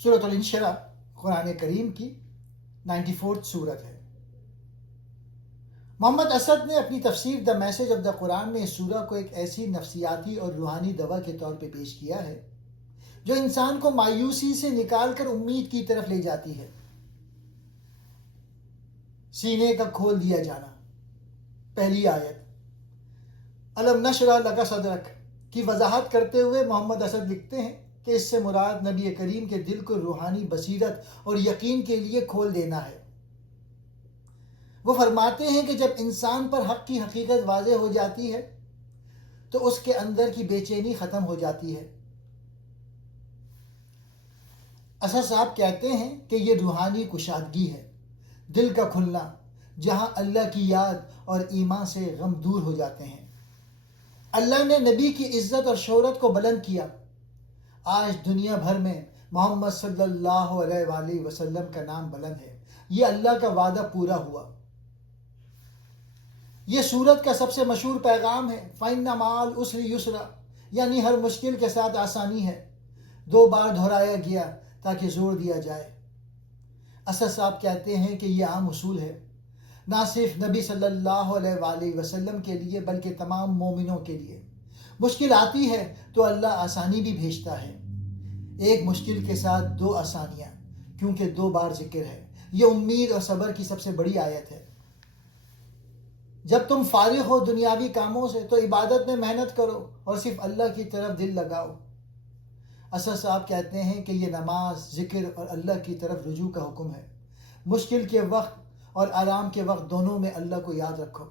سورۃ الانشراح قرآن کریم کی 94 سورت ہے۔ محمد اسد نے اپنی تفسیر دا میسج آف دا قرآن میں اس سورہ کو ایک ایسی نفسیاتی اور روحانی دوا کے طور پہ پیش کیا ہے جو انسان کو مایوسی سے نکال کر امید کی طرف لے جاتی ہے۔ سینے کا کھول دیا جانا۔ پہلی آیت الم نشرح لک صدرک کی وضاحت کرتے ہوئے محمد اسد لکھتے ہیں کہ اس سے مراد نبی کریم کے دل کو روحانی بصیرت اور یقین کے لیے کھول دینا ہے۔ وہ فرماتے ہیں کہ جب انسان پر حق کی حقیقت واضح ہو جاتی ہے تو اس کے اندر کی بے چینی ختم ہو جاتی ہے۔ اسد صاحب کہتے ہیں کہ یہ روحانی کشادگی ہے، دل کا کھلنا، جہاں اللہ کی یاد اور ایمان سے غم دور ہو جاتے ہیں۔ اللہ نے نبی کی عزت اور شہرت کو بلند کیا۔ آج دنیا بھر میں محمد صلی اللہ علیہ وآلہ وسلم کا نام بلند ہے۔ یہ اللہ کا وعدہ پورا ہوا۔ یہ سورت کا سب سے مشہور پیغام ہے فَإِنَّ مَعَ الْعُسْرِ يُسْرًا، یعنی ہر مشکل کے ساتھ آسانی ہے۔ 2 بار دہرایا گیا تاکہ زور دیا جائے۔ اسد صاحب کہتے ہیں کہ یہ عام اصول ہے، نہ صرف نبی صلی اللہ علیہ وآلہ وسلم کے لیے بلکہ تمام مومنوں کے لیے۔ مشکل آتی ہے تو اللہ آسانی بھی بھیجتا ہے۔ ایک مشکل کے ساتھ 2 آسانیاں، کیونکہ 2 بار ذکر ہے۔ یہ امید اور صبر کی سب سے بڑی آیت ہے۔ جب تم فارغ ہو دنیاوی کاموں سے تو عبادت میں محنت کرو اور صرف اللہ کی طرف دل لگاؤ۔ اسد صاحب کہتے ہیں کہ یہ نماز، ذکر اور اللہ کی طرف رجوع کا حکم ہے۔ مشکل کے وقت اور آرام کے وقت دونوں میں اللہ کو یاد رکھو۔